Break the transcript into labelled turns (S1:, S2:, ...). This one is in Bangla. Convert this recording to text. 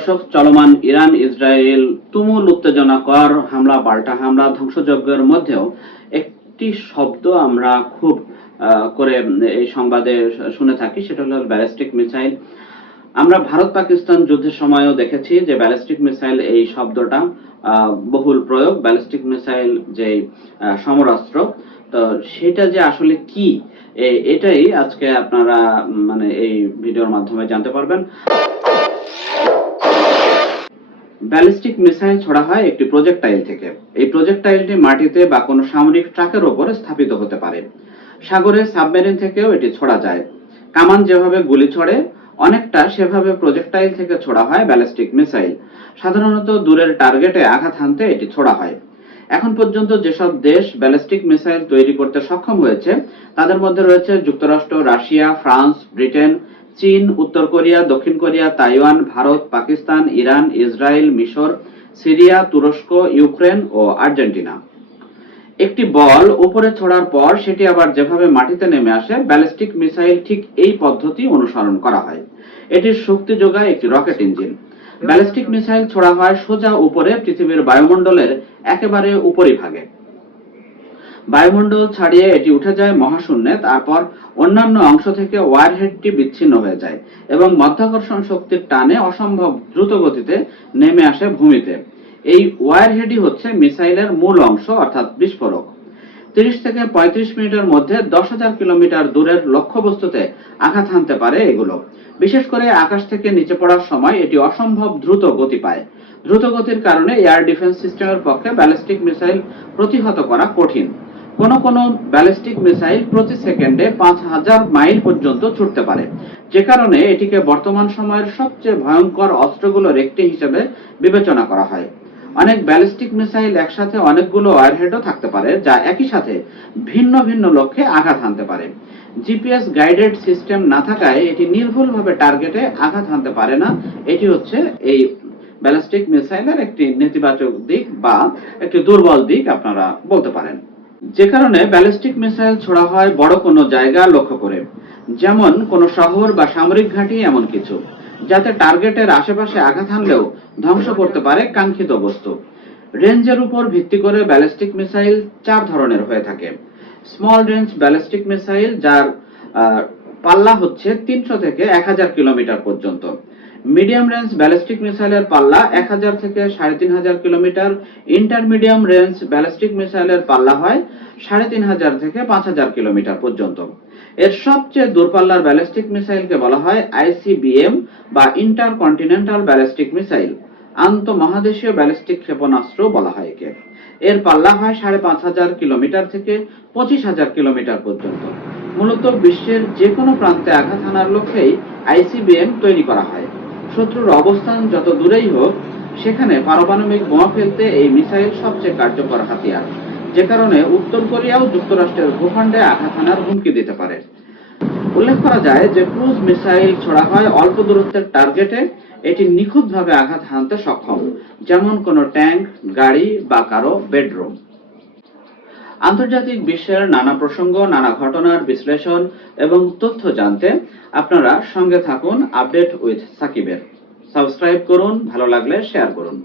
S1: দর্শক, চলমান ইরান ইসরায়েল তুমুল উত্তেজনাকর হামলা পাল্টা হামলা ধ্বংসযজ্ঞের মধ্যেও একটি শব্দ আমরা খুব করে এই সংবাদে শুনে থাকি, সেটা হলো ব্যালিস্টিক মিসাইল। আমরা ভারত পাকিস্তান যুদ্ধের সময়ও দেখেছি যে ব্যালিস্টিক মিসাইল এই শব্দটা বহুল প্রয়োগ। ব্যালিস্টিক মিসাইল যে সমরাস্ত্র, তো সেটা যে আসলে কি এটাই আজকে আপনারা মানে এই ভিডিওর মাধ্যমে জানতে পারবেন। ব্যালিস্টিক মিসাইল ছোড়া হয় একটি প্রজেক্টাইল থেকে। এই প্রজেক্টাইলটি মাটিতে বা কোনো সামরিক ট্রাকের ওপরে স্থাপিত হতে পারে। সাগরে সাবমেরিন থেকেও এটি ছোড়া যায়। কামান যেভাবে গুলি ছড়ে, অনেকটা সেভাবে প্রজেক্টাইল থেকে ছোড়া হয় ব্যালিস্টিক মিসাইল সাধারণত দূরের টার্গেটে আঘাত হানতে এটি ছোড়া হয়। এখন পর্যন্ত যেসব দেশ ব্যালিস্টিক মিসাইল তৈরি করতে সক্ষম হয়েছে, তাদের মধ্যে রয়েছে যুক্তরাষ্ট্র, রাশিয়া, ফ্রান্স, ব্রিটেন চীন, উত্তর কোরিয়া, দক্ষিণ Korea, Taiwan, Bharat, Pakistan, Iran, Israel, মিশর, সিরিয়া, তুরস্ক, ইউক্রেন ও আর্জেন্টিনা। একটি বল উপরে ছোড়ার পর সেটি আবার যেভাবে মাটিতে নেমে আসে, ব্যালিস্টিক মিসাইল ঠিক এই পদ্ধতি অনুসরণ করা হয়। এটির শক্তি যোগায় একটি রকেট ইঞ্জিন। ব্যালিস্টিক মিসাইল ছোড়া হয় সোজা উপরে পৃথিবীর বায়ুমণ্ডলের একেবারে উপরিভাগে। বায়ুমণ্ডল ছাড়িয়ে এটি উঠে যায় মহাশূন্যে, তারপর অন্যান্য অংশ থেকে ওয়ারহেডটি বিচ্ছিন্ন হয়ে যায় এবং মধ্যাকর্ষণ শক্তির টানে অসম্ভব দ্রুত গতিতে নেমে আসে ভূমিতে। এই ওয়ারহেডই হচ্ছে মিসাইলের মূল অংশ, অর্থাৎ বিস্ফোরক। তিরিশ থেকে পঁয়ত্রিশ মিনিটের মধ্যে দশ হাজার কিলোমিটার দূরের লক্ষ্যবস্তুতে আঘাত হানতে পারে এগুলো। বিশেষ করে আকাশ থেকে নিচে পড়ার সময় এটি অসম্ভব দ্রুত গতি পায়। দ্রুত গতির কারণে এয়ার ডিফেন্স সিস্টেমের পক্ষে ব্যালিস্টিক মিসাইল প্রতিহত করা কঠিন। কোন কোন ব্যালিস্টিক মিসাইল প্রতি সেকেন্ডে পাঁচ হাজার মাইল পর্যন্ত ছুটতে পারে, যে কারণে এটিকে বর্তমান সময়ের সবচেয়ে ভয়ঙ্কর অস্ত্রগুলোর একটি হিসেবে বিবেচনা করা হয়। অনেক ব্যালিস্টিক মিসাইল একসাথে অনেকগুলো ওয়ারহেডও থাকতে পারে, যা একই সাথে ভিন্ন ভিন্ন লক্ষ্যে আঘাত হানতে পারে। জিপিএস গাইডেড সিস্টেম না থাকায় এটি নির্ভুলভাবে টার্গেটে আঘাত হানতে পারে না। এটি হচ্ছে এই ব্যালিস্টিক মিসাইলের একটি নেতিবাচক দিক বা একটি দুর্বল দিক, আপনারা বলতে পারেন। যে কারণে ব্যালিস্টিক মিসাইল ছোড়া হয় বড় কোনো জায়গা লক্ষ্য করে। যেমন কোনো শহর বা সামরিক ঘাঁটি এমন কিছু, যাতে টার্গেটের আশেপাশে আঘাত হানলেও ধ্বংস করতে পারে কাঙ্ক্ষিত বস্তু। রেঞ্জের উপর ভিত্তি করে ব্যালিস্টিক মিসাইল চার ধরনের হয়ে থাকে। স্মল রেঞ্জ ব্যালিস্টিক মিসাইল, যার পাল্লা হচ্ছে তিনশো থেকে এক হাজার কিলোমিটার পর্যন্ত। মিডিয়াম রেঞ্জ ব্যালিস্টিক মিসাইলের পাল্লা এক হাজার থেকে সাড়ে তিন হাজার কিলোমিটার। ইন্টারমিডিয়াম রেঞ্জ ব্যালিস্টিক মিসাইলের পাল্লা হয় সাড়ে তিন হাজার থেকে পাঁচ হাজার কিলোমিটার পর্যন্ত। এর সবচেয়ে দূরপাল্লার ব্যালিস্টিক মিসাইলকে বলা হয় আইসিবিএম বা ইন্টার কন্টিনেন্টাল ব্যালিস্টিক মিসাইল। আন্তঃমহাদেশীয় ব্যালিস্টিক ক্ষেপণাস্ত্র বলা হয় একে। এর পাল্লা হয় সাড়ে পাঁচ হাজার কিলোমিটার থেকে পঁচিশ হাজার কিলোমিটার পর্যন্ত। মূলত বিশ্বের যে কোনো প্রান্তে আঘাত হানার লক্ষ্যেই আইসিবিএম তৈরি করা হয়। শত্রুর অবস্থান যত দূরেই হোক, সেখানে পারমাণবিক বোমা ফেলতে এই মিসাইল সবচেয়ে কার্যকর হাতিয়ার, যে কারণে উত্তর কোরিয়াও যুক্তরাষ্ট্রের ভূখণ্ডে আঘাত হানার হুমকি দিতে পারে। উল্লেখ করা যায় যে ক্রুজ মিসাইল ছোড়া হয় অল্প দূরত্বের টার্গেটে, এটি নিখুঁতভাবে আঘাত হানতে সক্ষম, যেমন কোনো ট্যাঙ্ক, গাড়ি বা কারও বেডরুম। আন্তর্জাতিক বিশ্বের নানা প্রসঙ্গ, নানা ঘটনার বিশ্লেষণ এবং তথ্য জানতে আপনারা সঙ্গে থাকুন আপডেট উইথ সাকিবের। সাবস্ক্রাইব করুন, ভালো লাগলে শেয়ার করুন।